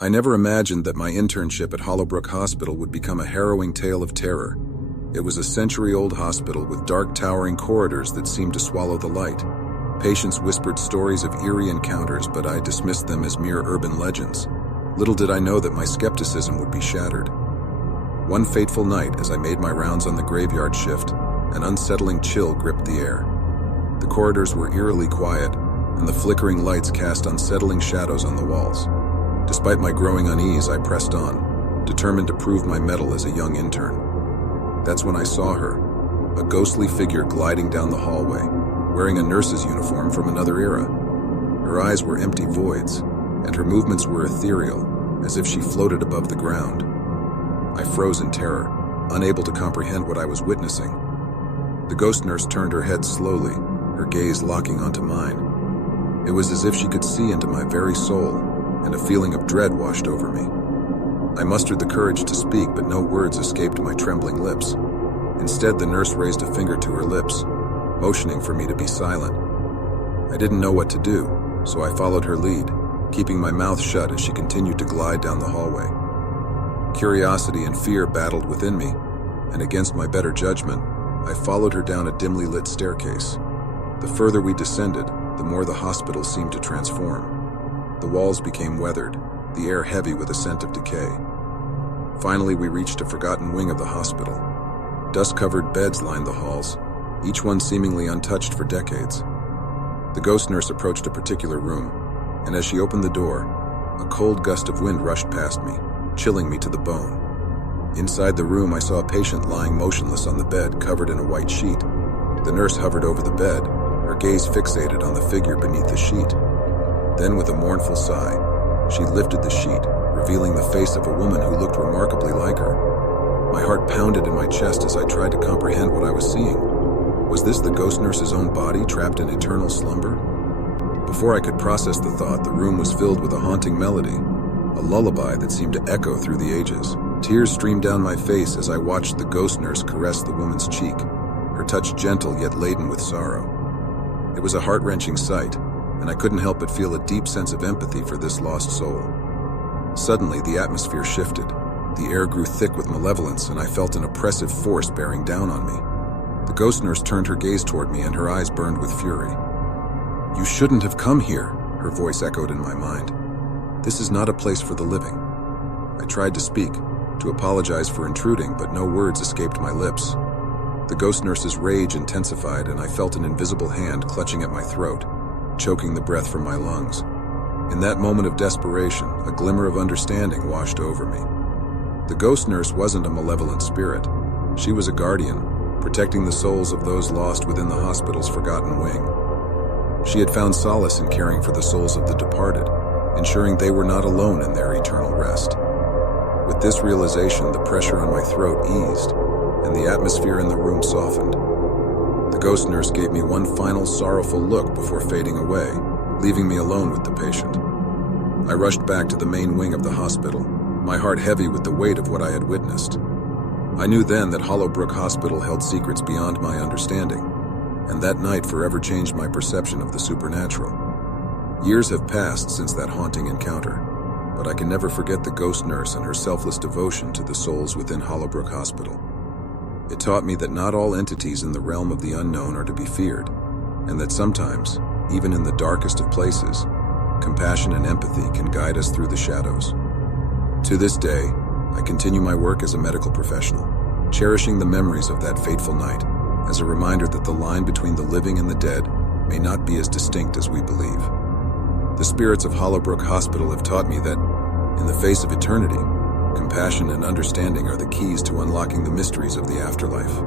I never imagined that my internship at Hollowbrook Hospital would become a harrowing tale of terror. It was a century-old hospital with dark, towering corridors that seemed to swallow the light. Patients whispered stories of eerie encounters, but I dismissed them as mere urban legends. Little did I know that my skepticism would be shattered. One fateful night, as I made my rounds on the graveyard shift, an unsettling chill gripped the air. The corridors were eerily quiet, and the flickering lights cast unsettling shadows on the walls. Despite my growing unease, I pressed on, determined to prove my mettle as a young intern. That's when I saw her, a ghostly figure gliding down the hallway, wearing a nurse's uniform from another era. Her eyes were empty voids, and her movements were ethereal, as if she floated above the ground. I froze in terror, unable to comprehend what I was witnessing. The ghost nurse turned her head slowly, her gaze locking onto mine. It was as if she could see into my very soul, and a feeling of dread washed over me. I mustered the courage to speak, but no words escaped my trembling lips. Instead, the nurse raised a finger to her lips, motioning for me to be silent. I didn't know what to do, so I followed her lead, keeping my mouth shut as she continued to glide down the hallway. Curiosity and fear battled within me, and against my better judgment, I followed her down a dimly lit staircase. The further we descended, the more the hospital seemed to transform. The walls became weathered, the air heavy with a scent of decay. Finally, we reached a forgotten wing of the hospital. Dust-covered beds lined the halls, each one seemingly untouched for decades. The ghost nurse approached a particular room, and as she opened the door, a cold gust of wind rushed past me, chilling me to the bone. Inside the room, I saw a patient lying motionless on the bed, covered in a white sheet. The nurse hovered over the bed, her gaze fixated on the figure beneath the sheet. Then, with a mournful sigh, she lifted the sheet, revealing the face of a woman who looked remarkably like her. My heart pounded in my chest as I tried to comprehend what I was seeing. Was this the ghost nurse's own body, trapped in eternal slumber? Before I could process the thought, the room was filled with a haunting melody, a lullaby that seemed to echo through the ages. Tears streamed down my face as I watched the ghost nurse caress the woman's cheek, her touch gentle yet laden with sorrow. It was a heart-wrenching sight, and I couldn't help but feel a deep sense of empathy for this lost soul. Suddenly, the atmosphere shifted. The air grew thick with malevolence, and I felt an oppressive force bearing down on me. The ghost nurse turned her gaze toward me, and her eyes burned with fury. "You shouldn't have come here," her voice echoed in my mind. "This is not a place for the living." I tried to speak, to apologize for intruding, but no words escaped my lips. The ghost nurse's rage intensified, and I felt an invisible hand clutching at my throat, choking the breath from my lungs. In that moment of desperation, a glimmer of understanding washed over me. The ghost nurse wasn't a malevolent spirit. She was a guardian, protecting the souls of those lost within the hospital's forgotten wing. She had found solace in caring for the souls of the departed, ensuring they were not alone in their eternal rest. With this realization, the pressure on my throat eased, and the atmosphere in the room softened. The ghost nurse gave me one final sorrowful look before fading away, leaving me alone with the patient. I rushed back to the main wing of the hospital, my heart heavy with the weight of what I had witnessed. I knew then that Hollowbrook Hospital held secrets beyond my understanding, and that night forever changed my perception of the supernatural. Years have passed since that haunting encounter, but I can never forget the ghost nurse and her selfless devotion to the souls within Hollowbrook Hospital. It taught me that not all entities in the realm of the unknown are to be feared, and that sometimes, even in the darkest of places, compassion and empathy can guide us through the shadows. To this day, I continue my work as a medical professional, cherishing the memories of that fateful night as a reminder that the line between the living and the dead may not be as distinct as we believe. The spirits of Hollowbrook Hospital have taught me that, in the face of eternity, compassion and understanding are the keys to unlocking the mysteries of the afterlife.